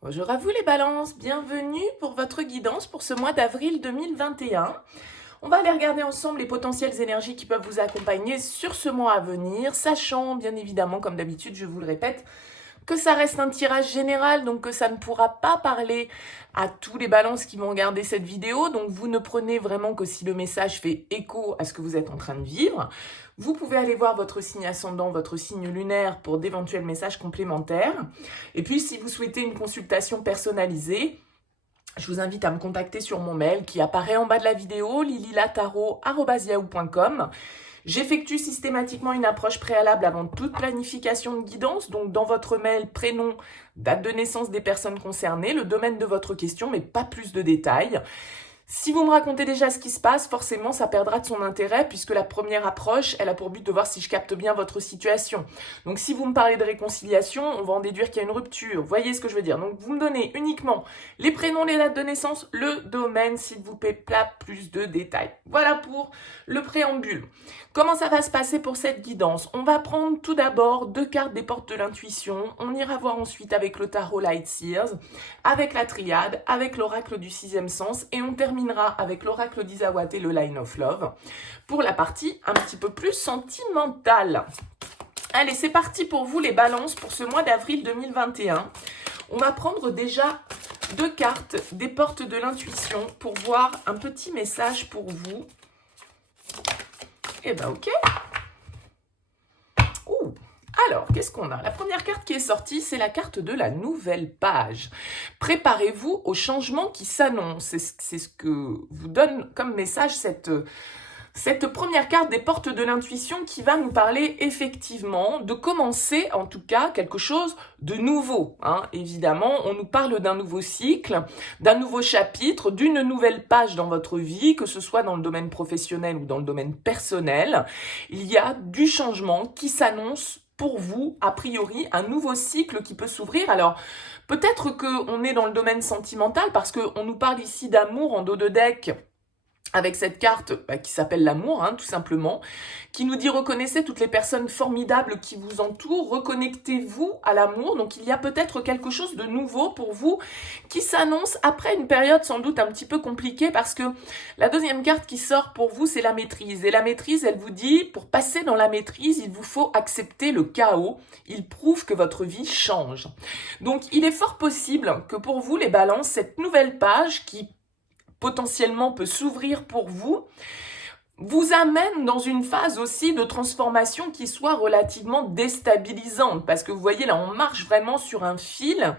Bonjour à vous les balances, bienvenue pour votre guidance pour ce mois d'avril 2021. On va aller regarder ensemble les potentielles énergies qui peuvent vous accompagner sur ce mois à venir, sachant bien évidemment, comme d'habitude, je vous le répète, que ça reste un tirage général, donc que ça ne pourra pas parler à tous les balances qui vont regarder cette vidéo. Donc vous ne prenez vraiment que si le message fait écho à ce que vous êtes en train de vivre. Vous pouvez aller voir votre signe ascendant, votre signe lunaire pour d'éventuels messages complémentaires. Et puis si vous souhaitez une consultation personnalisée, je vous invite à me contacter sur mon mail qui apparaît en bas de la vidéo, lililataro@yahoo.com. J'effectue systématiquement une approche préalable avant toute planification de guidance. Donc dans votre mail, prénom, date de naissance des personnes concernées, le domaine de votre question, mais pas plus de détails. Si vous me racontez déjà ce qui se passe, forcément, ça perdra de son intérêt puisque la première approche, elle a pour but de voir si je capte bien votre situation. Donc, si vous me parlez de réconciliation, on va en déduire qu'il y a une rupture. Vous voyez ce que je veux dire? Donc, vous me donnez uniquement les prénoms, les dates de naissance, le domaine, s'il vous plaît, pas plus de détails. Voilà pour le préambule. Comment ça va se passer pour cette guidance? On va prendre tout d'abord 2 cartes des portes de l'intuition. On ira voir ensuite avec le tarot Light Seers, avec la triade, avec l'oracle du sixième sens et on terminera avec l'oracle d'Isawate et le Line of Love pour la partie un petit peu plus sentimentale. Allez, c'est parti pour vous les balances pour ce mois d'avril 2021. On va prendre déjà 2 cartes des portes de l'intuition pour voir un petit message pour vous. Eh ben ok. Ouh. Alors, qu'est-ce qu'on a? La première carte qui est sortie, c'est la carte de la nouvelle page. Préparez-vous au changement qui s'annonce. C'est ce que vous donne comme message cette première carte des portes de l'intuition qui va nous parler effectivement de commencer, en tout cas, quelque chose de nouveau. Évidemment, on nous parle d'un nouveau cycle, d'un nouveau chapitre, d'une nouvelle page dans votre vie, que ce soit dans le domaine professionnel ou dans le domaine personnel. Il y a du changement qui s'annonce pour vous, a priori, un nouveau cycle qui peut s'ouvrir. Alors, peut-être qu'on est dans le domaine sentimental parce qu'on nous parle ici d'amour en dos de deck avec cette carte qui s'appelle l'amour, tout simplement, qui nous dit reconnaissez toutes les personnes formidables qui vous entourent, reconnectez-vous à l'amour. Donc il y a peut-être quelque chose de nouveau pour vous qui s'annonce après une période sans doute un petit peu compliquée parce que la deuxième carte qui sort pour vous, c'est la maîtrise. Et la maîtrise, elle vous dit, pour passer dans la maîtrise, il vous faut accepter le chaos. Il prouve que votre vie change. Donc il est fort possible que pour vous, les balances, cette nouvelle page qui potentiellement peut s'ouvrir pour vous, vous amène dans une phase aussi de transformation qui soit relativement déstabilisante. Parce que vous voyez, là, on marche vraiment sur un fil.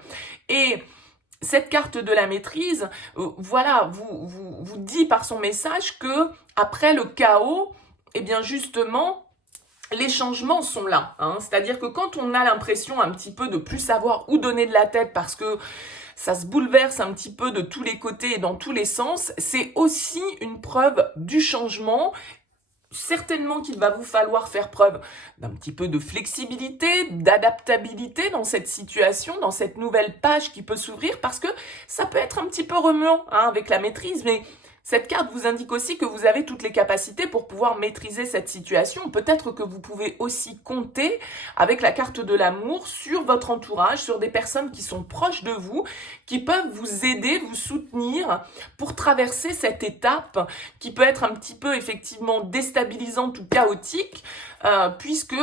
Et cette carte de la maîtrise, voilà, vous dit par son message que après le chaos, eh bien justement, les changements sont là. C'est-à-dire que quand on a l'impression un petit peu de plus savoir où donner de la tête parce que ça se bouleverse un petit peu de tous les côtés et dans tous les sens, c'est aussi une preuve du changement. Certainement qu'il va vous falloir faire preuve d'un petit peu de flexibilité, d'adaptabilité dans cette situation, dans cette nouvelle page qui peut s'ouvrir, parce que ça peut être un petit peu remuant avec la maîtrise, mais cette carte vous indique aussi que vous avez toutes les capacités pour pouvoir maîtriser cette situation. Peut-être que vous pouvez aussi compter avec la carte de l'amour sur votre entourage, sur des personnes qui sont proches de vous, qui peuvent vous aider, vous soutenir pour traverser cette étape qui peut être un petit peu effectivement déstabilisante ou chaotique, puisque,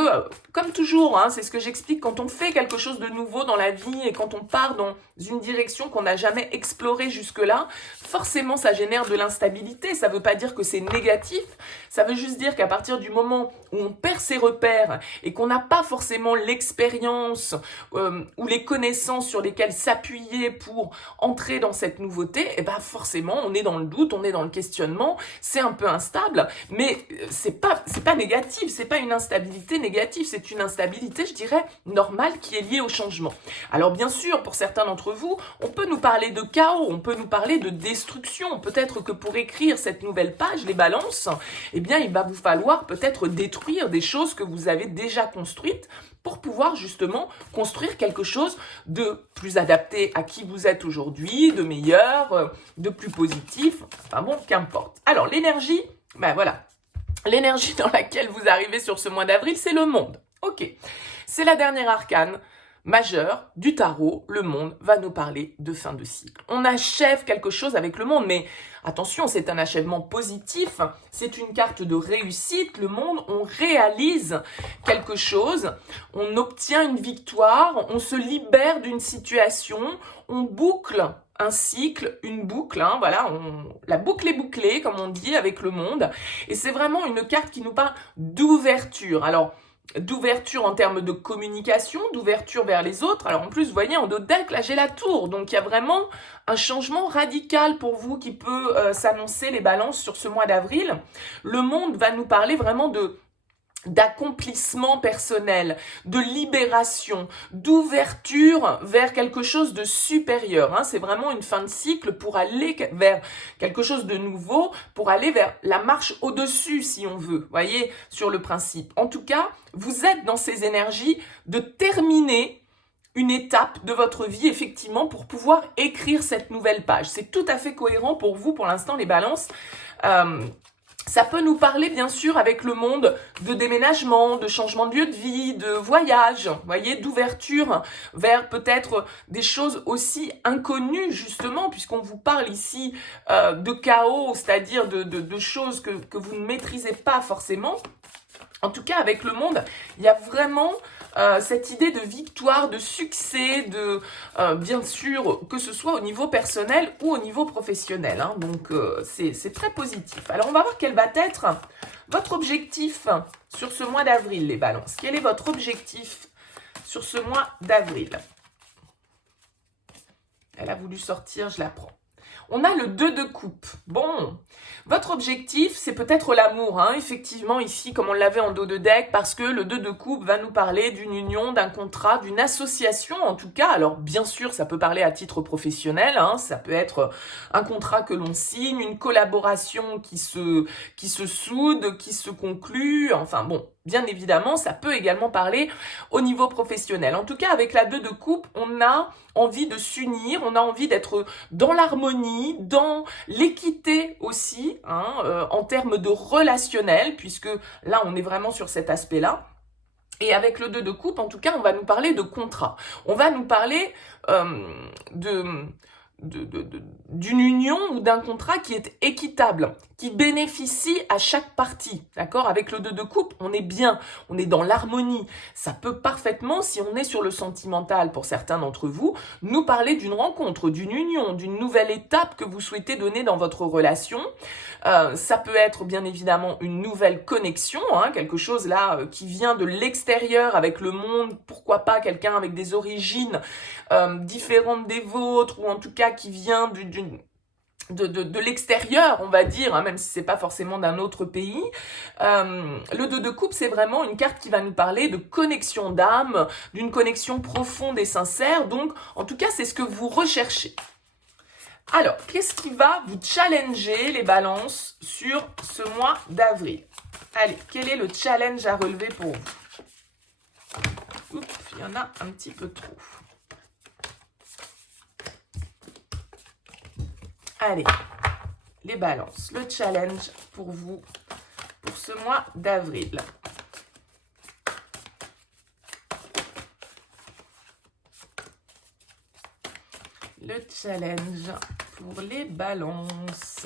comme toujours, c'est ce que j'explique, quand on fait quelque chose de nouveau dans la vie et quand on part dans une direction qu'on n'a jamais explorée jusque-là, forcément ça génère de l'instabilité. Ça ne veut pas dire que c'est négatif, ça veut juste dire qu'à partir du moment où on perd ses repères et qu'on n'a pas forcément l'expérience ou les connaissances sur lesquelles s'appuyer pour entrer dans cette nouveauté, et ben forcément on est dans le doute, on est dans le questionnement, c'est un peu instable, mais c'est pas négatif, c'est pas une instabilité négative, c'est une instabilité, je dirais, normale qui est liée au changement. Alors bien sûr, pour certains d'entre vous, on peut nous parler de chaos, on peut nous parler de destruction. Peut-être que pour écrire cette nouvelle page, les balances, eh bien il va vous falloir peut-être détruire des choses que vous avez déjà construites pour pouvoir justement construire quelque chose de plus adapté à qui vous êtes aujourd'hui, de meilleur, de plus positif, enfin bon, qu'importe. Alors l'énergie, ben voilà, l'énergie dans laquelle vous arrivez sur ce mois d'avril, c'est le monde. Ok, c'est la dernière arcane. majeur du tarot, le monde, va nous parler de fin de cycle. On achève quelque chose avec le monde, mais attention, c'est un achèvement positif, c'est une carte de réussite, le monde, on réalise quelque chose, on obtient une victoire, on se libère d'une situation, on boucle un cycle, une boucle, hein, voilà, la boucle est bouclée, comme on dit, avec le monde, et c'est vraiment une carte qui nous parle d'ouverture. Alors, d'ouverture en termes de communication, d'ouverture vers les autres. Alors en plus, vous voyez, en dos de deck, là j'ai la tour, donc il y a vraiment un changement radical pour vous qui peut s'annoncer, les balances, sur ce mois d'avril. Le monde va nous parler vraiment d'accomplissement personnel, de libération, d'ouverture vers quelque chose de supérieur. Hein. C'est vraiment une fin de cycle pour aller vers quelque chose de nouveau, pour aller vers la marche au-dessus, si on veut, voyez, sur le principe. En tout cas, vous êtes dans ces énergies de terminer une étape de votre vie, effectivement, pour pouvoir écrire cette nouvelle page. C'est tout à fait cohérent pour vous, pour l'instant, les balances. Ça peut nous parler, bien sûr, avec le monde de déménagement, de changement de lieu de vie, de voyage, vous voyez, d'ouverture vers peut-être des choses aussi inconnues, justement, puisqu'on vous parle ici de chaos, c'est-à-dire de choses que vous ne maîtrisez pas forcément. En tout cas, avec le monde, il y a vraiment cette idée de victoire, de succès, de bien sûr, que ce soit au niveau personnel ou au niveau professionnel. Hein. Donc, c'est très positif. Alors, on va voir quel va être votre objectif sur ce mois d'avril, les balances. Quel est votre objectif sur ce mois d'avril? Elle a voulu sortir, je la prends. On a le 2 de coupe. Bon, votre objectif, c'est peut-être l'amour, hein, effectivement, ici, comme on l'avait en dos de deck, parce que le 2 de coupe va nous parler d'une union, d'un contrat, d'une association, en tout cas. Alors, bien sûr, ça peut parler à titre professionnel, hein, ça peut être un contrat que l'on signe, une collaboration qui se soude, qui se conclut, enfin bon. Bien évidemment, ça peut également parler au niveau professionnel. En tout cas, avec la 2 de coupe, on a envie de s'unir, on a envie d'être dans l'harmonie, dans l'équité aussi, hein, en termes de relationnel, puisque là, on est vraiment sur cet aspect-là. Et avec le 2 de coupe, en tout cas, on va nous parler de contrat. On va nous parler d'une union ou d'un contrat qui est équitable, qui bénéficie à chaque partie, d'accord? Avec le 2 de coupe, on est bien, on est dans l'harmonie. Ça peut parfaitement, si on est sur le sentimental pour certains d'entre vous, nous parler d'une rencontre, d'une union, d'une nouvelle étape que vous souhaitez donner dans votre relation. Ça peut être bien évidemment une nouvelle connexion, hein, quelque chose là qui vient de l'extérieur avec le monde, pourquoi pas quelqu'un avec des origines différentes des vôtres, ou en tout cas qui vient de l'extérieur, on va dire, hein, même si c'est pas forcément d'un autre pays. Le 2 de coupe, c'est vraiment une carte qui va nous parler de connexion d'âme, d'une connexion profonde et sincère. Donc, en tout cas, c'est ce que vous recherchez. Alors, qu'est-ce qui va vous challenger, les balances, sur ce mois d'avril? Allez, quel est le challenge à relever pour vous? Oups, il y en a un petit peu trop. Allez, les balances, le challenge pour vous, pour ce mois d'avril. Le challenge pour les balances.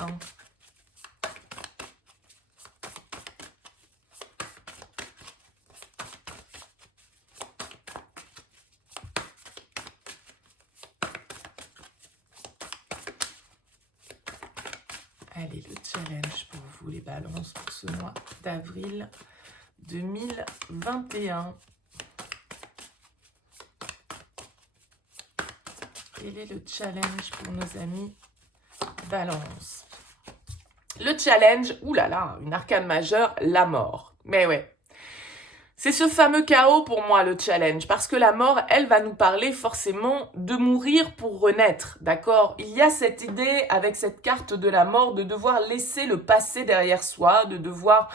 Allez, le challenge pour vous, les balances, pour ce mois d'avril 2021. Quel est le challenge pour nos amis balance? Le challenge, oulala, une arcane majeure, la mort. Mais ouais. C'est ce fameux chaos pour moi, le challenge, parce que la mort, elle va nous parler forcément de mourir pour renaître, d'accord? Il y a cette idée, avec cette carte de la mort, de devoir laisser le passé derrière soi, de devoir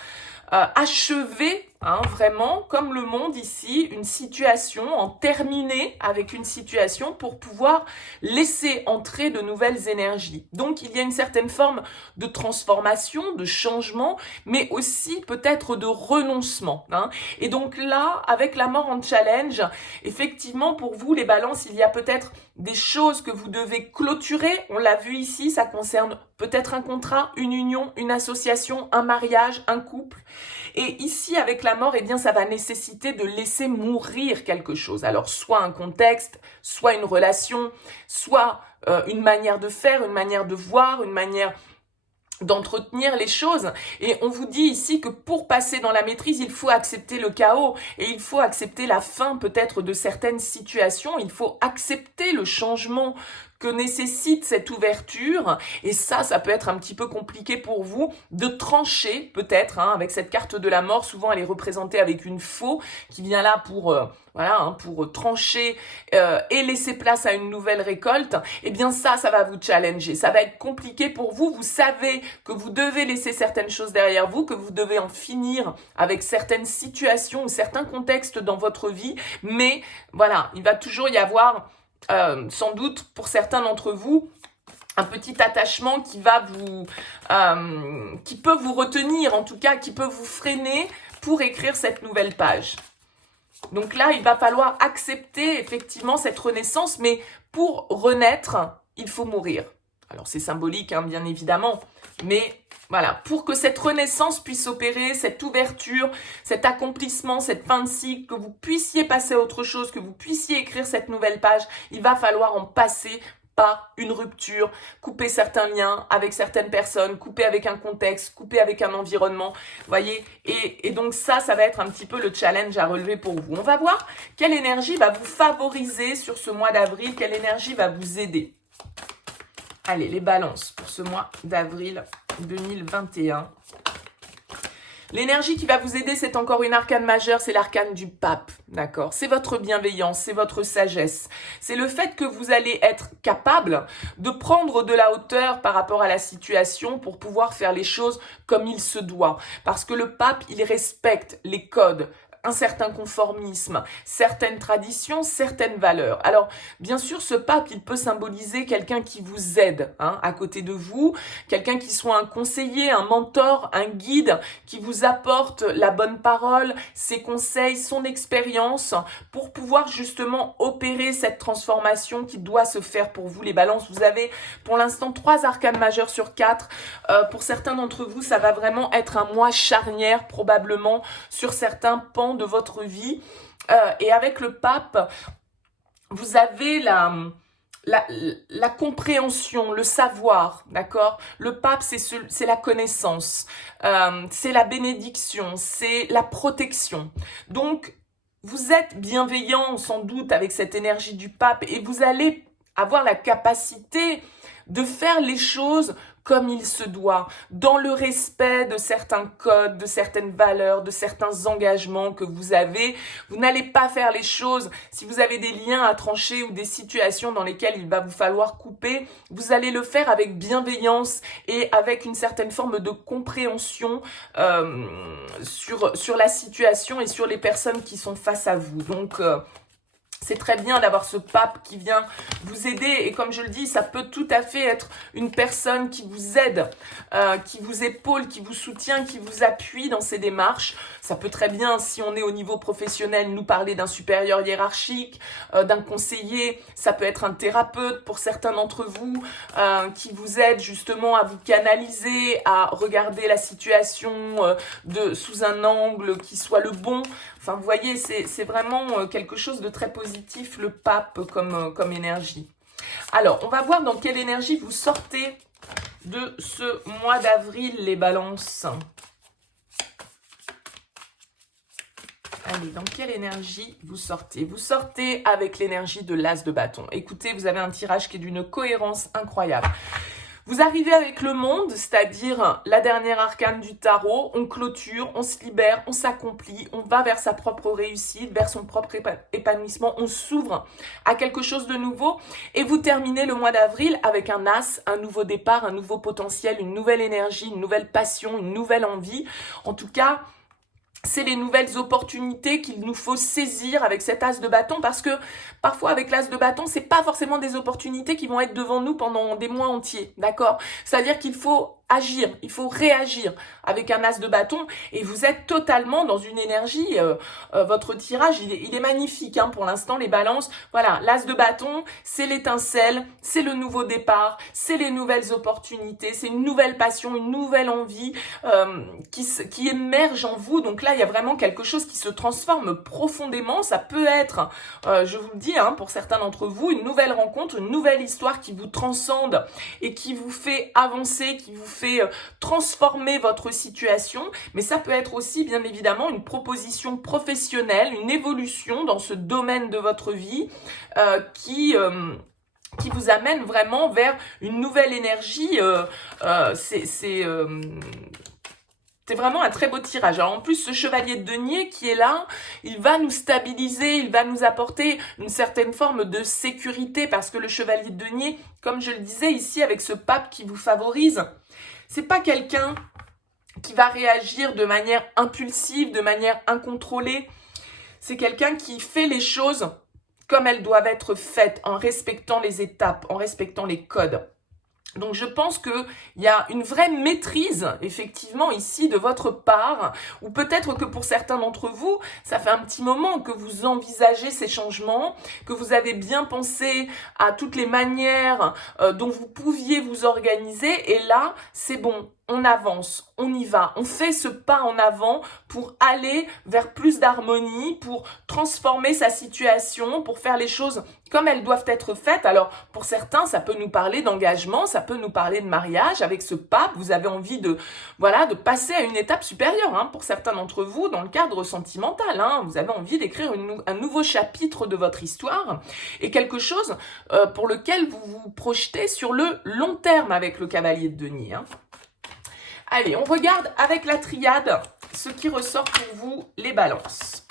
achever hein, vraiment, comme le monde ici, une situation, en terminer avec une situation pour pouvoir laisser entrer de nouvelles énergies. Donc, il y a une certaine forme de transformation, de changement, mais aussi peut-être de renoncement, hein. Et donc là, avec la mort en challenge, effectivement, pour vous, les balances, il y a peut-être des choses que vous devez clôturer. On l'a vu ici, ça concerne peut-être un contrat, une union, une association, un mariage, un couple. Et ici, avec la mort, eh bien, ça va nécessiter de laisser mourir quelque chose. Alors, soit un contexte, soit une relation, soit une manière de faire, une manière de voir, une manière d'entretenir les choses. Et on vous dit ici que pour passer dans la maîtrise, il faut accepter le chaos et il faut accepter la fin peut-être de certaines situations. Il faut accepter le changement que nécessite cette ouverture. Et ça peut être un petit peu compliqué pour vous de trancher peut-être, hein, avec cette carte de la mort. Souvent, elle est représentée avec une faux qui vient là pour voilà, hein, pour trancher et laisser place à une nouvelle récolte. Eh bien ça va vous challenger. Ça va être compliqué pour vous. Vous savez que vous devez laisser certaines choses derrière vous, que vous devez en finir avec certaines situations ou certains contextes dans votre vie. Mais voilà, il va toujours y avoir sans doute pour certains d'entre vous un petit attachement qui va qui peut vous retenir, en tout cas qui peut vous freiner pour écrire cette nouvelle page. Donc là, il va falloir accepter effectivement cette renaissance, mais pour renaître, il faut mourir. Alors c'est symbolique, hein, bien évidemment, mais voilà, pour que cette renaissance puisse opérer, cette ouverture, cet accomplissement, cette fin de cycle, que vous puissiez passer à autre chose, que vous puissiez écrire cette nouvelle page, il va falloir en passer par une rupture, couper certains liens avec certaines personnes, couper avec un contexte, couper avec un environnement, voyez, et donc ça va être un petit peu le challenge à relever pour vous. On va voir quelle énergie va vous favoriser sur ce mois d'avril, quelle énergie va vous aider. Allez, les balances pour ce mois d'avril 2021. L'énergie qui va vous aider, c'est encore une arcane majeure, c'est l'arcane du pape, d'accord? C'est votre bienveillance, c'est votre sagesse. C'est le fait que vous allez être capable de prendre de la hauteur par rapport à la situation pour pouvoir faire les choses comme il se doit. Parce que le pape, il respecte les codes, un certain conformisme, certaines traditions, certaines valeurs. Alors, bien sûr, ce pape, il peut symboliser quelqu'un qui vous aide, hein, à côté de vous, quelqu'un qui soit un conseiller, un mentor, un guide, qui vous apporte la bonne parole, ses conseils, son expérience, pour pouvoir justement opérer cette transformation qui doit se faire pour vous, les balances. Vous avez pour l'instant 3 arcanes majeures sur 4. Pour certains d'entre vous, ça va vraiment être un mois charnière, probablement, sur certains pans de votre vie. Et avec le pape, vous avez la compréhension, le savoir, d'accord? Le pape, c'est la connaissance, c'est la bénédiction, c'est la protection. Donc, vous êtes bienveillant sans doute avec cette énergie du pape et vous allez avoir la capacité de faire les choses comme il se doit, dans le respect de certains codes, de certaines valeurs, de certains engagements que vous avez. Vous n'allez pas faire les choses, si vous avez des liens à trancher ou des situations dans lesquelles il va vous falloir couper, vous allez le faire avec bienveillance et avec une certaine forme de compréhension sur la situation et sur les personnes qui sont face à vous. Donc, c'est très bien d'avoir ce pape qui vient vous aider et comme je le dis, ça peut tout à fait être une personne qui vous aide, qui vous épaule, qui vous soutient, qui vous appuie dans ces démarches. Ça peut très bien, si on est au niveau professionnel, nous parler d'un supérieur hiérarchique, d'un conseiller. Ça peut être un thérapeute pour certains d'entre vous qui vous aide justement à vous canaliser, à regarder la situation sous un angle qui soit le bon. Enfin, vous voyez, c'est vraiment quelque chose de très positif, le pape comme énergie. Alors, on va voir dans quelle énergie vous sortez de ce mois d'avril, les balances. Allez, dans quelle énergie vous sortez? Vous sortez avec l'énergie de l'as de bâton. Écoutez, vous avez un tirage qui est d'une cohérence incroyable. Vous arrivez avec le monde, c'est-à-dire la dernière arcane du tarot, on clôture, on se libère, on s'accomplit, on va vers sa propre réussite, vers son propre épanouissement, on s'ouvre à quelque chose de nouveau et vous terminez le mois d'avril avec un as, un nouveau départ, un nouveau potentiel, une nouvelle énergie, une nouvelle passion, une nouvelle envie. En tout cas, c'est les nouvelles opportunités qu'il nous faut saisir avec cet as de bâton, parce que parfois avec l'as de bâton, c'est pas forcément des opportunités qui vont être devant nous pendant des mois entiers, d'accord? C'est-à-dire qu'il faut agir, il faut réagir avec un as de bâton, et vous êtes totalement dans une énergie, votre tirage, il est magnifique, hein, pour l'instant, les balances. Voilà, l'as de bâton, c'est l'étincelle, c'est le nouveau départ, c'est les nouvelles opportunités, c'est une nouvelle passion, une nouvelle envie qui émerge en vous. Donc là, il y a vraiment quelque chose qui se transforme profondément. Ça peut être, je vous le dis, hein, pour certains d'entre vous, une nouvelle rencontre, une nouvelle histoire qui vous transcende et qui vous fait avancer, qui vous fait transformer votre situation. Mais ça peut être aussi, bien évidemment, une proposition professionnelle, une évolution dans ce domaine de votre vie qui vous amène vraiment vers une nouvelle énergie. C'est vraiment un très beau tirage. Alors en plus, ce chevalier de denier qui est là, il va nous stabiliser, il va nous apporter une certaine forme de sécurité, parce que le chevalier de denier, comme je le disais ici, avec ce pape qui vous favorise, c'est pas quelqu'un qui va réagir de manière impulsive, de manière incontrôlée. C'est quelqu'un qui fait les choses comme elles doivent être faites, en respectant les étapes, en respectant les codes. Donc je pense qu'il y a une vraie maîtrise, effectivement, ici, de votre part, ou peut-être que pour certains d'entre vous, ça fait un petit moment que vous envisagez ces changements, que vous avez bien pensé à toutes les manières dont vous pouviez vous organiser, et là, c'est bon. On avance, on y va, on fait ce pas en avant pour aller vers plus d'harmonie, pour transformer sa situation, pour faire les choses comme elles doivent être faites. Alors, pour certains, ça peut nous parler d'engagement, ça peut nous parler de mariage. Avec ce pape, vous avez envie de passer à une étape supérieure, hein, pour certains d'entre vous, dans le cadre sentimental. Hein, vous avez envie d'écrire un nouveau chapitre de votre histoire, et quelque chose pour lequel vous vous projetez sur le long terme avec le cavalier de denier. Hein. Allez, on regarde avec la triade ce qui ressort pour vous, les balances.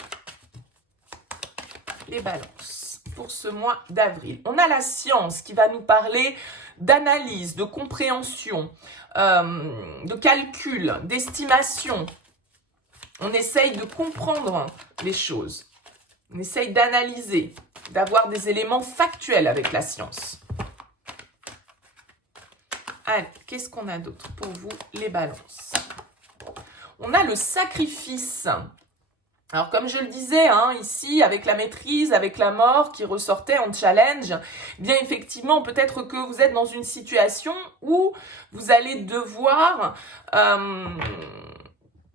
Les balances pour ce mois d'avril. On a la science qui va nous parler d'analyse, de compréhension, de calcul, d'estimation. On essaye de comprendre les choses. On essaye d'analyser, d'avoir des éléments factuels avec la science. Allez, qu'est-ce qu'on a d'autre pour vous, les balances? On a le sacrifice. Alors, comme je le disais, hein, ici, avec la maîtrise, avec la mort qui ressortait en challenge, bien effectivement, peut-être que vous êtes dans une situation où vous allez devoir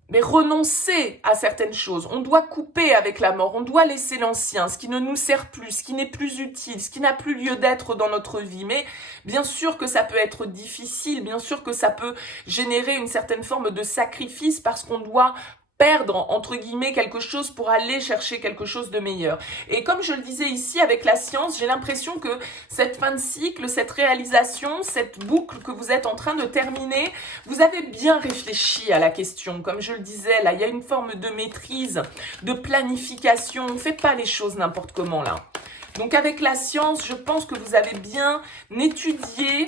mais renoncer à certaines choses. On doit couper avec la mort, on doit laisser l'ancien, ce qui ne nous sert plus, ce qui n'est plus utile, ce qui n'a plus lieu d'être dans notre vie. Mais bien sûr que ça peut être difficile, bien sûr que ça peut générer une certaine forme de sacrifice, parce qu'on doit perdre, entre guillemets, quelque chose pour aller chercher quelque chose de meilleur. Et comme je le disais ici, avec la science, j'ai l'impression que cette fin de cycle, cette réalisation, cette boucle que vous êtes en train de terminer, vous avez bien réfléchi à la question. Comme je le disais, là, il y a une forme de maîtrise, de planification. On ne fait pas les choses n'importe comment, là. Donc, avec la science, je pense que vous avez bien étudié,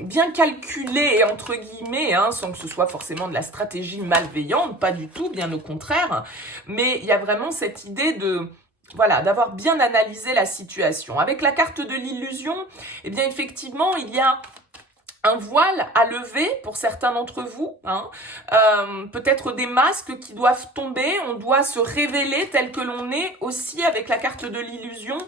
bien calculé, entre guillemets, hein, sans que ce soit forcément de la stratégie malveillante, pas du tout, bien au contraire, mais il y a vraiment cette idée de, voilà, d'avoir bien analysé la situation. Avec la carte de l'illusion, eh bien effectivement, il y a un voile à lever pour certains d'entre vous, hein, peut-être des masques qui doivent tomber, on doit se révéler tel que l'on est aussi avec la carte de l'illusion.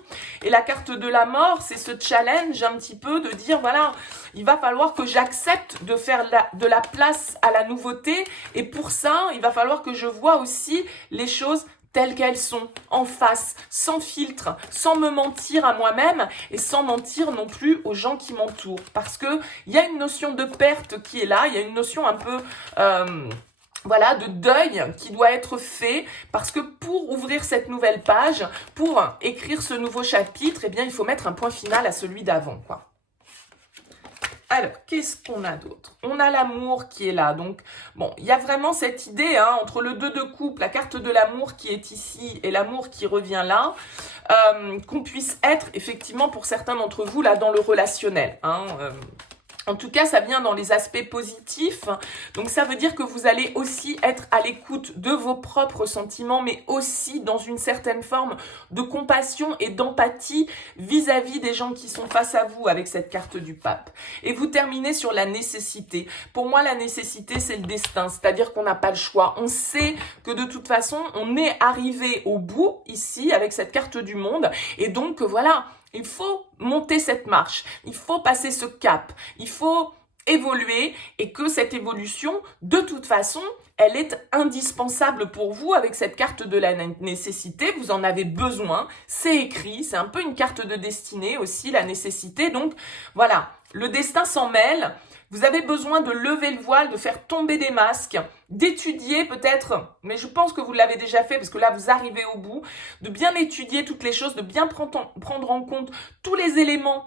Et la carte de la mort, c'est ce challenge un petit peu de dire, voilà, il va falloir que j'accepte de faire de la place à la nouveauté, et pour ça, il va falloir que je vois aussi les choses telles qu'elles sont, en face, sans filtre, sans me mentir à moi-même et sans mentir non plus aux gens qui m'entourent. Parce qu'il y a une notion de perte qui est là, il y a une notion un peu voilà, de deuil qui doit être fait, parce que pour ouvrir cette nouvelle page, pour écrire ce nouveau chapitre, eh bien, il faut mettre un point final à celui d'avant, quoi. Alors, qu'est-ce qu'on a d'autre? On a l'amour qui est là. Donc, bon, il y a vraiment cette idée, hein, entre le 2 de coupe, la carte de l'amour qui est ici et l'amour qui revient là, qu'on puisse être, effectivement, pour certains d'entre vous, là, dans le relationnel. Hein, En tout cas, ça vient dans les aspects positifs. Donc, ça veut dire que vous allez aussi être à l'écoute de vos propres sentiments, mais aussi dans une certaine forme de compassion et d'empathie vis-à-vis des gens qui sont face à vous avec cette carte du pape. Et vous terminez sur la nécessité. Pour moi, la nécessité, c'est le destin. C'est-à-dire qu'on n'a pas le choix. On sait que de toute façon, on est arrivé au bout ici avec cette carte du monde. Et donc, voilà. Il faut monter cette marche, il faut passer ce cap, il faut évoluer et que cette évolution, de toute façon, elle est indispensable pour vous avec cette carte de la nécessité. Vous en avez besoin, c'est écrit, c'est un peu une carte de destinée aussi, la nécessité. Donc voilà, le destin s'en mêle. Vous avez besoin de lever le voile, de faire tomber des masques, d'étudier peut-être, mais je pense que vous l'avez déjà fait parce que là vous arrivez au bout, de bien étudier toutes les choses, de bien prendre en compte tous les éléments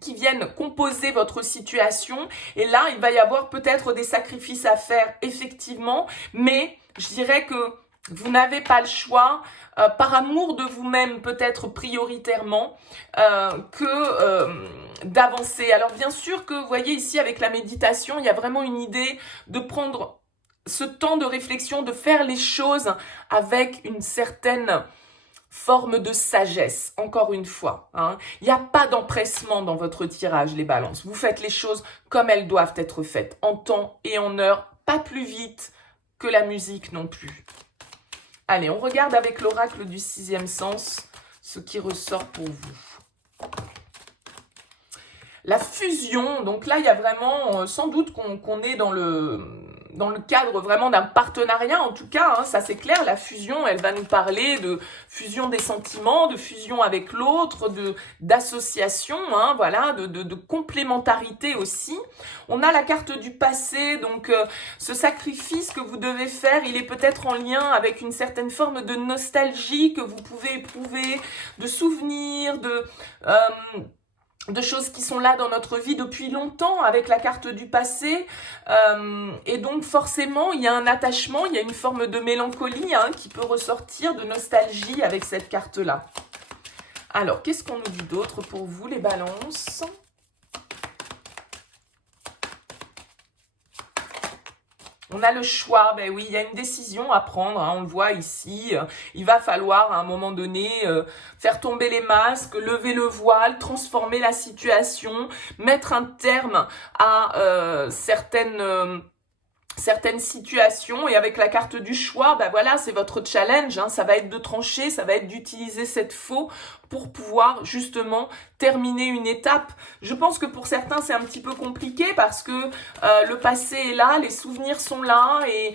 qui viennent composer votre situation. Et là, il va y avoir peut-être des sacrifices à faire, effectivement, mais je dirais que vous n'avez pas le choix, par amour de vous-même peut-être prioritairement, d'avancer. Alors bien sûr que, vous voyez ici avec la méditation, il y a vraiment une idée de prendre ce temps de réflexion, de faire les choses avec une certaine forme de sagesse, encore une fois. Il n'y a pas d'empressement dans votre tirage, les balances. Vous faites les choses comme elles doivent être faites, en temps et en heure, pas plus vite que la musique non plus. Allez, on regarde avec l'oracle du 6e sens ce qui ressort pour vous. La fusion, donc là, il y a vraiment, sans doute qu'on est dans le cadre vraiment d'un partenariat, en tout cas, ça c'est clair, la fusion, elle va nous parler de fusion des sentiments, de fusion avec l'autre, d'association, voilà, de complémentarité aussi. On a la carte du passé, donc ce sacrifice que vous devez faire, il est peut-être en lien avec une certaine forme de nostalgie que vous pouvez éprouver, de souvenirs, de choses qui sont là dans notre vie depuis longtemps avec la carte du passé, et donc forcément il y a un attachement, il y a une forme de mélancolie qui peut ressortir, de nostalgie avec cette carte là. Alors qu'est-ce qu'on nous dit d'autre pour vous les balances? On a le choix, ben oui, il y a une décision à prendre, on le voit ici. Il va falloir à un moment donné faire tomber les masques, lever le voile, transformer la situation, mettre un terme à certaines situations. Et avec la carte du choix, ben voilà, c'est votre challenge, ça va être de trancher, ça va être d'utiliser cette faux pour pouvoir justement terminer une étape. Je pense que pour certains c'est un petit peu compliqué parce que le passé est là, les souvenirs sont là et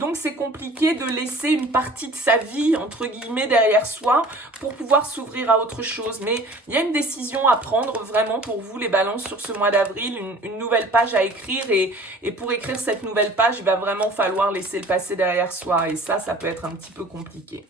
donc c'est compliqué de laisser une partie de sa vie entre guillemets derrière soi pour pouvoir s'ouvrir à autre chose. Mais il y a une décision à prendre vraiment pour vous les balances sur ce mois d'avril, une nouvelle page à écrire et pour écrire cette nouvelle page il va vraiment falloir laisser le passé derrière soi et ça peut être un petit peu compliqué.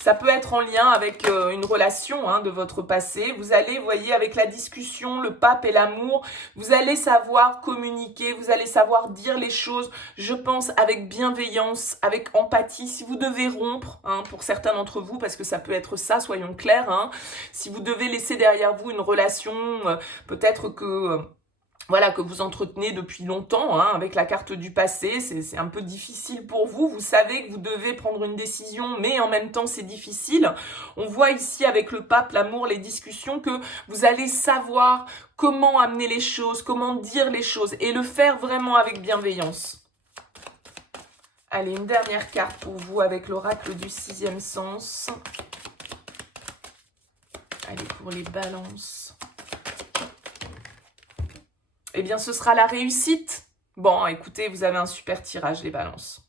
Ça peut être en lien avec une relation de votre passé. Vous allez, vous voyez, avec la discussion, le pape et l'amour, vous allez savoir communiquer, vous allez savoir dire les choses, je pense, avec bienveillance, avec empathie. Si vous devez rompre, pour certains d'entre vous, parce que ça peut être ça, soyons clairs, si vous devez laisser derrière vous une relation, peut-être que... voilà, que vous entretenez depuis longtemps avec la carte du passé, c'est un peu difficile pour vous, vous savez que vous devez prendre une décision, mais en même temps c'est difficile. On voit ici avec le pape, l'amour, les discussions, que vous allez savoir comment amener les choses, comment dire les choses, et le faire vraiment avec bienveillance. Allez, une dernière carte pour vous avec l'oracle du 6e sens. Allez, pour les balances. Eh bien, ce sera la réussite. Bon, écoutez, vous avez un super tirage, les balances.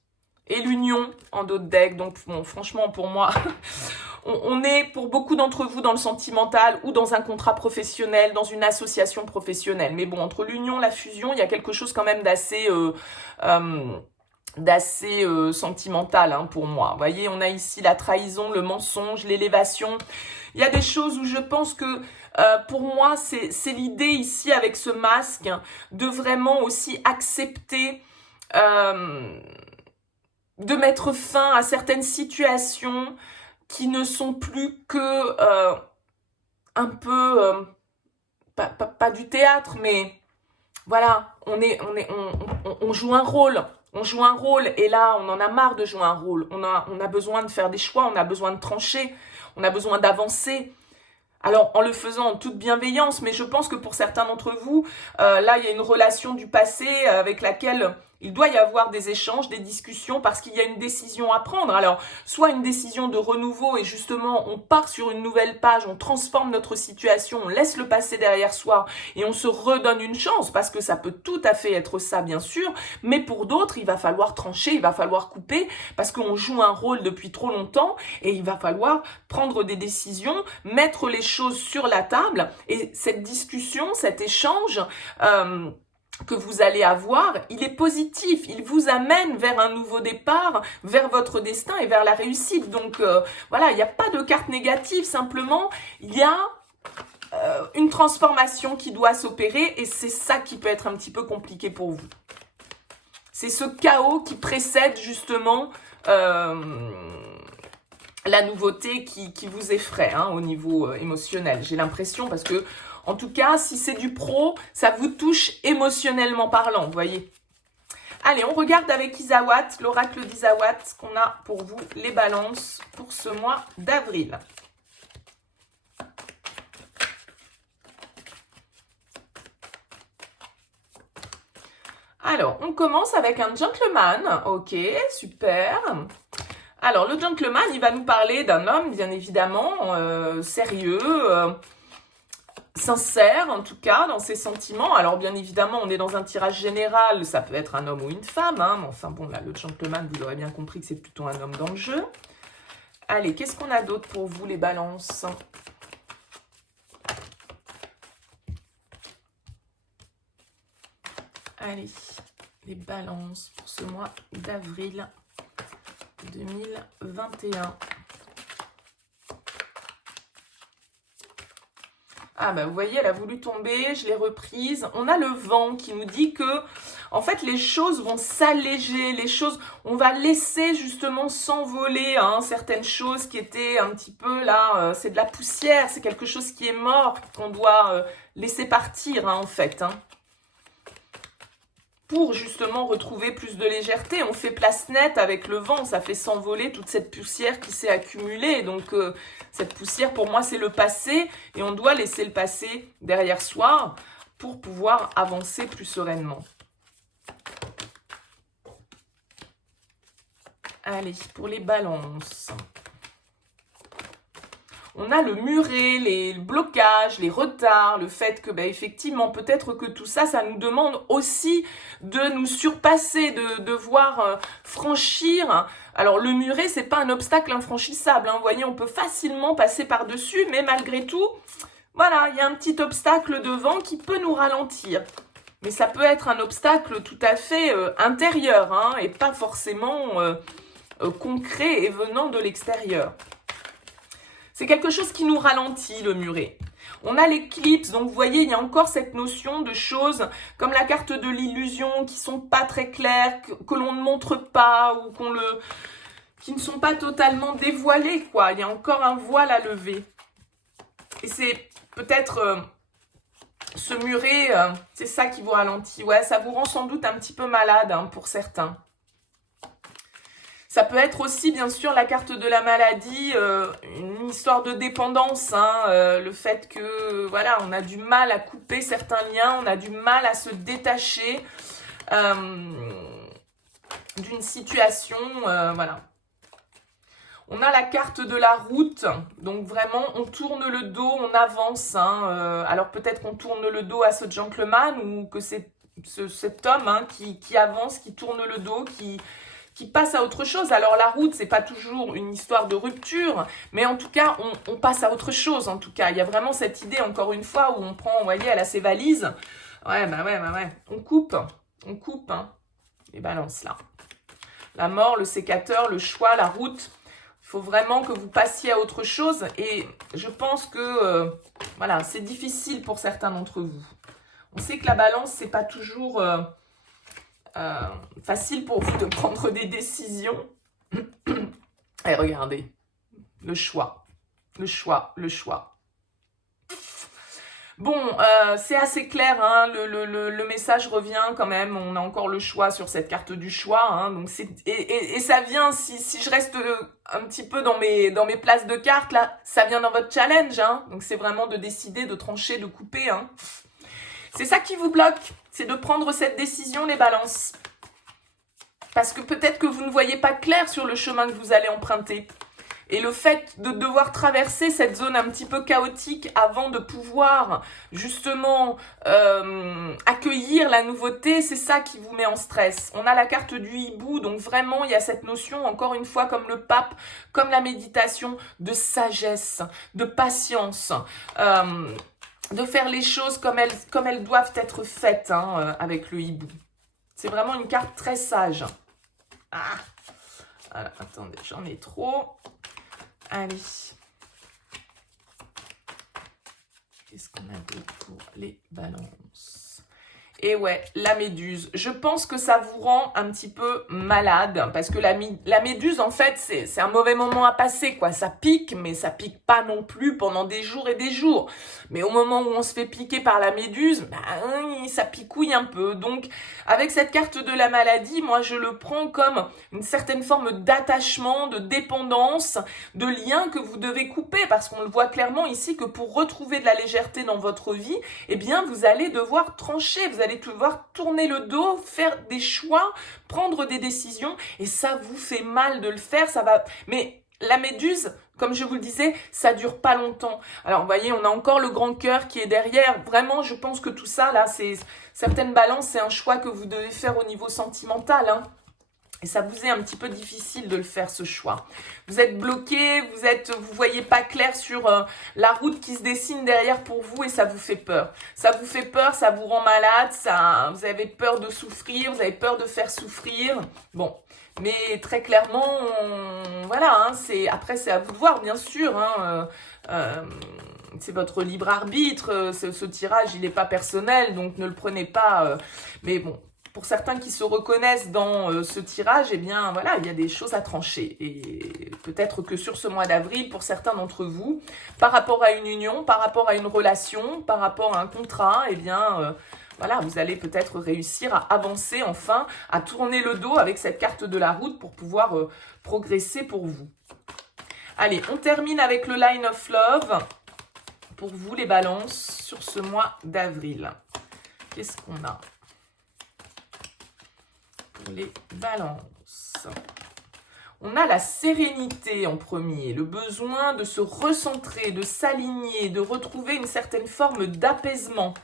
Et l'union en dos de deck. Donc, bon, franchement, pour moi, on est pour beaucoup d'entre vous dans le sentimental ou dans un contrat professionnel, dans une association professionnelle. Mais bon, entre l'union, la fusion, il y a quelque chose quand même d'assez... sentimental pour moi. Vous voyez, on a ici la trahison, le mensonge, l'élévation. Il y a des choses où je pense que pour moi, c'est l'idée ici avec ce masque de vraiment aussi accepter de mettre fin à certaines situations qui ne sont plus que un peu pas du théâtre, mais voilà, on joue un rôle. On joue un rôle et là, on en a marre de jouer un rôle. On a besoin de faire des choix, on a besoin de trancher, on a besoin d'avancer. Alors, en le faisant en toute bienveillance, mais je pense que pour certains d'entre vous, là, il y a une relation du passé avec laquelle il doit y avoir des échanges, des discussions, parce qu'il y a une décision à prendre. Alors, soit une décision de renouveau, et justement, on part sur une nouvelle page, on transforme notre situation, on laisse le passé derrière soi, et on se redonne une chance, parce que ça peut tout à fait être ça, bien sûr, mais pour d'autres, il va falloir trancher, il va falloir couper, parce qu'on joue un rôle depuis trop longtemps, et il va falloir prendre des décisions, mettre les choses sur la table, et cette discussion, cet échange, que vous allez avoir, il est positif, il vous amène vers un nouveau départ, vers votre destin et vers la réussite. Donc voilà, il n'y a pas de carte négative, simplement il y a une transformation qui doit s'opérer et c'est ça qui peut être un petit peu compliqué pour vous. C'est ce chaos qui précède justement la nouveauté qui vous effraie hein, au niveau émotionnel. J'ai l'impression parce que en tout cas, si c'est du pro, ça vous touche émotionnellement parlant, vous voyez. Allez, on regarde avec Isawat, l'oracle d'Isawat, ce qu'on a pour vous, les balances, pour ce mois d'avril. Alors, on commence avec un gentleman. Ok, super. Alors, le gentleman, il va nous parler d'un homme, bien évidemment, sérieux, sincère en tout cas dans ses sentiments. Alors bien évidemment on est dans un tirage général, ça peut être un homme ou une femme, hein, mais enfin bon là le gentleman vous aurez bien compris que c'est plutôt un homme dans le jeu. Allez, qu'est-ce qu'on a d'autre pour vous les balances? Allez, les balances pour ce mois d'avril 2021. Ah bah vous voyez, elle a voulu tomber, je l'ai reprise. On a le vent qui nous dit que, en fait, les choses vont s'alléger, les choses, on va laisser justement s'envoler hein, certaines choses qui étaient un petit peu là, c'est de la poussière, c'est quelque chose qui est mort, qu'on doit laisser partir hein, en fait. Hein. Pour justement retrouver plus de légèreté, on fait place nette avec le vent, ça fait s'envoler toute cette poussière qui s'est accumulée. Donc cette poussière pour moi c'est le passé et on doit laisser le passé derrière soi pour pouvoir avancer plus sereinement. Allez, pour les balances. On a le muret, les blocages, les retards, le fait que, effectivement, peut-être que tout ça, ça nous demande aussi de nous surpasser, de devoir franchir. Alors, le muret, c'est pas un obstacle infranchissable. Hein. Vous voyez, on peut facilement passer par-dessus, mais malgré tout, voilà, il y a un petit obstacle devant qui peut nous ralentir. Mais ça peut être un obstacle tout à fait intérieur, hein, et pas forcément concret et venant de l'extérieur. C'est quelque chose qui nous ralentit, le muret. On a l'éclipse, donc vous voyez, il y a encore cette notion de choses comme la carte de l'illusion qui sont pas très claires, que l'on ne montre pas ou qui ne sont pas totalement dévoilées, quoi. Il y a encore un voile à lever. Et c'est peut-être ce muret, c'est ça qui vous ralentit. Ouais, ça vous rend sans doute un petit peu malade hein, pour certains. Ça peut être aussi, bien sûr, la carte de la maladie, une histoire de dépendance, hein, le fait que, voilà, on a du mal à couper certains liens, on a du mal à se détacher d'une situation, voilà. On a la carte de la route, donc vraiment, on tourne le dos, on avance, hein, alors peut-être qu'on tourne le dos à ce gentleman ou que c'est cet homme hein, qui avance, qui tourne le dos, qui passe à autre chose. Alors la route, c'est pas toujours une histoire de rupture, mais en tout cas, on passe à autre chose, en tout cas. Il y a vraiment cette idée, encore une fois, où on prend, vous voyez, elle a ses valises. Ouais. On coupe, hein, les balances, là. La mort, le sécateur, le choix, la route. Il faut vraiment que vous passiez à autre chose. Et je pense que, voilà, c'est difficile pour certains d'entre vous. On sait que la balance, c'est pas toujours... facile pour vous de prendre des décisions. Et regardez, le choix. Bon, c'est assez clair, hein, le message revient quand même, on a encore le choix sur cette carte du choix, hein, donc et ça vient, si je reste un petit peu dans mes places de cartes, là, ça vient dans votre challenge, hein, donc c'est vraiment de décider, de trancher, de couper, hein. C'est ça qui vous bloque, c'est de prendre cette décision, les balances. Parce que peut-être que vous ne voyez pas clair sur le chemin que vous allez emprunter. Et le fait de devoir traverser cette zone un petit peu chaotique avant de pouvoir justement accueillir la nouveauté, c'est ça qui vous met en stress. On a la carte du hibou, donc vraiment il y a cette notion, encore une fois, comme le pape, comme la méditation, de sagesse, de patience, de faire les choses comme elles doivent être faites, hein, avec le hibou. C'est vraiment une carte très sage. Ah, voilà, attendez, j'en ai trop. Allez. Qu'est-ce qu'on a d'autre pour les balances? Et ouais, la méduse. Je pense que ça vous rend un petit peu malade. Parce que la méduse, en fait, c'est un mauvais moment à passer, quoi. Ça pique, mais ça pique pas non plus pendant des jours et des jours. Mais au moment où on se fait piquer par la méduse, bah, ça picouille un peu. Donc, avec cette carte de la maladie, moi, je le prends comme une certaine forme d'attachement, de dépendance, de lien que vous devez couper. Parce qu'on le voit clairement ici que pour retrouver de la légèreté dans votre vie, eh bien, vous allez devoir trancher, vous allez devoir tourner le dos, faire des choix, prendre des décisions, et ça vous fait mal de le faire, ça va... Mais la méduse, comme je vous le disais, ça dure pas longtemps. Alors, vous voyez, on a encore le grand cœur qui est derrière. Vraiment, je pense que tout ça, là, c'est... Certaines balances, c'est un choix que vous devez faire au niveau sentimental, hein. Et ça vous est un petit peu difficile de le faire, ce choix. Vous êtes bloqué, vous voyez pas clair sur la route qui se dessine derrière pour vous et ça vous fait peur. Ça vous fait peur, ça vous rend malade, vous avez peur de souffrir, vous avez peur de faire souffrir. Bon, mais très clairement, voilà, hein, après c'est à vous de voir, bien sûr, hein, c'est votre libre arbitre, ce tirage, il n'est pas personnel, donc ne le prenez pas, mais bon. Pour certains qui se reconnaissent dans ce tirage, eh bien, voilà, il y a des choses à trancher. Et peut-être que sur ce mois d'avril, pour certains d'entre vous, par rapport à une union, par rapport à une relation, par rapport à un contrat, eh bien, voilà, vous allez peut-être réussir à avancer enfin, à tourner le dos avec cette carte de la route pour pouvoir progresser pour vous. Allez, on termine avec le Line of Love pour vous, les balances, sur ce mois d'avril. Qu'est-ce qu'on a ? Les balances. On a la sérénité en premier, le besoin de se recentrer, de s'aligner, de retrouver une certaine forme d'apaisement.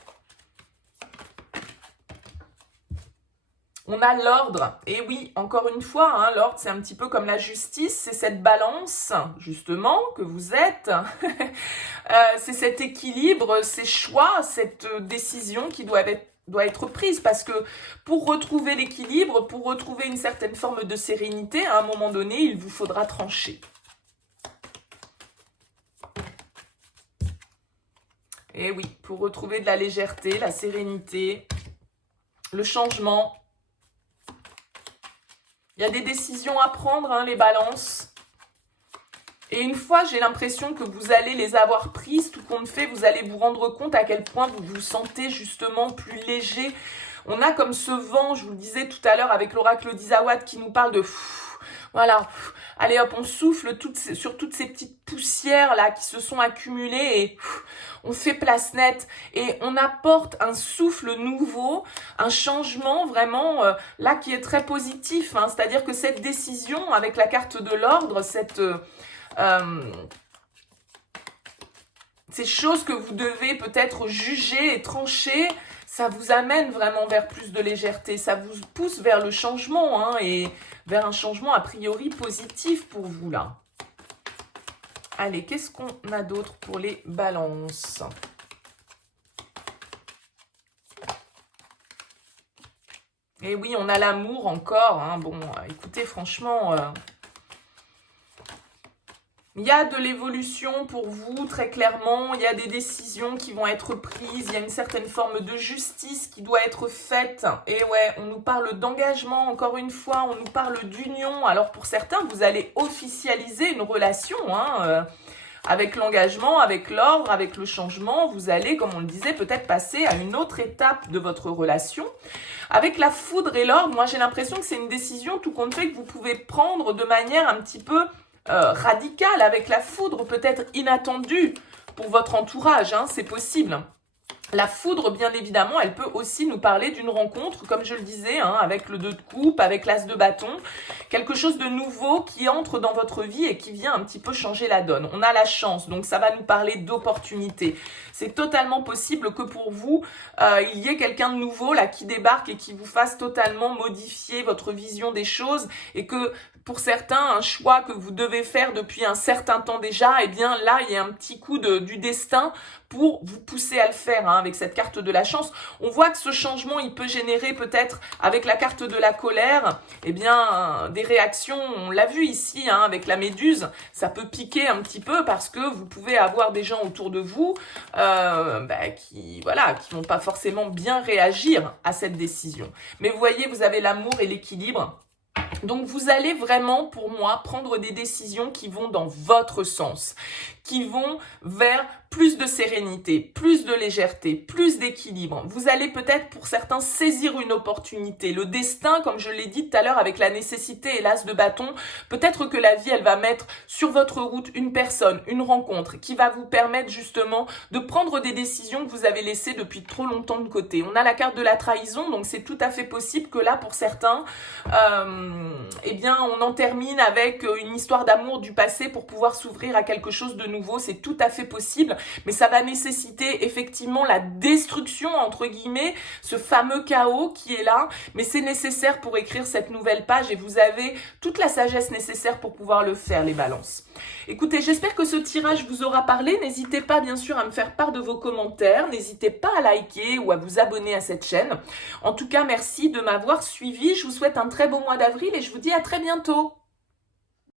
On a l'ordre, et oui, encore une fois, hein, l'ordre c'est un petit peu comme la justice, c'est cette balance, justement, que vous êtes, c'est cet équilibre, ces choix, cette décision qui doit être prise, parce que pour retrouver l'équilibre, pour retrouver une certaine forme de sérénité, à un moment donné, il vous faudra trancher. Et oui, pour retrouver de la légèreté, la sérénité, le changement. Il y a des décisions à prendre, hein, les balances. Et une fois, j'ai l'impression que vous allez les avoir prises, tout compte fait, vous allez vous rendre compte à quel point vous vous sentez justement plus léger. On a comme ce vent, je vous le disais tout à l'heure avec l'oracle d'Isawat qui nous parle de... Voilà, allez hop, on souffle sur toutes ces petites poussières là qui se sont accumulées et on fait place nette et on apporte un souffle nouveau, un changement vraiment là qui est très positif, hein, c'est-à-dire que cette décision avec la carte de l'ordre, ces choses que vous devez peut-être juger et trancher, ça vous amène vraiment vers plus de légèreté, ça vous pousse vers le changement, hein, et vers un changement a priori positif pour vous là. Allez, qu'est-ce qu'on a d'autre pour les balances? Et oui, on a l'amour encore, hein. Bon, écoutez, franchement... il y a de l'évolution pour vous, très clairement. Il y a des décisions qui vont être prises. Il y a une certaine forme de justice qui doit être faite. Et ouais, on nous parle d'engagement, encore une fois. On nous parle d'union. Alors, pour certains, vous allez officialiser une relation, hein, Avec l'engagement, avec l'ordre, avec le changement, vous allez, comme on le disait, peut-être passer à une autre étape de votre relation. Avec la foudre et l'ordre, moi j'ai l'impression que c'est une décision tout compte fait que vous pouvez prendre de manière un petit peu radicale. Avec la foudre, peut-être inattendue pour votre entourage, hein, c'est possible. La foudre, bien évidemment, elle peut aussi nous parler d'une rencontre, comme je le disais, hein, avec le 2 de coupe, avec l'as de bâton. Quelque chose de nouveau qui entre dans votre vie et qui vient un petit peu changer la donne. On a la chance, donc ça va nous parler d'opportunité. C'est totalement possible que pour vous, il y ait quelqu'un de nouveau là qui débarque et qui vous fasse totalement modifier votre vision des choses et que pour certains, un choix que vous devez faire depuis un certain temps déjà, eh bien là, il y a un petit coup du destin pour vous pousser à le faire, hein, avec cette carte de la chance. On voit que ce changement, il peut générer peut-être, avec la carte de la colère, eh bien, des réactions, on l'a vu ici, hein, avec la méduse, ça peut piquer un petit peu parce que vous pouvez avoir des gens autour de vous qui vont pas forcément bien réagir à cette décision. Mais vous voyez, vous avez l'amour et l'équilibre. Donc, vous allez vraiment, pour moi, prendre des décisions qui vont dans votre sens, qui vont vers plus de sérénité, plus de légèreté, plus d'équilibre. Vous allez peut-être, pour certains, saisir une opportunité. Le destin, comme je l'ai dit tout à l'heure, avec la nécessité et l'as de bâton, peut-être que la vie, elle va mettre sur votre route une personne, une rencontre, qui va vous permettre justement de prendre des décisions que vous avez laissées depuis trop longtemps de côté. On a la carte de la trahison, donc c'est tout à fait possible que là, pour certains, eh bien, on en termine avec une histoire d'amour du passé pour pouvoir s'ouvrir à quelque chose de nouveau. C'est tout à fait possible, mais ça va nécessiter effectivement la destruction, entre guillemets, ce fameux chaos qui est là, mais c'est nécessaire pour écrire cette nouvelle page et vous avez toute la sagesse nécessaire pour pouvoir le faire, les balances. Écoutez, j'espère que ce tirage vous aura parlé. N'hésitez pas, bien sûr, à me faire part de vos commentaires. N'hésitez pas à liker ou à vous abonner à cette chaîne. En tout cas, merci de m'avoir suivi. Je vous souhaite un très beau mois d'avril et je vous dis à très bientôt.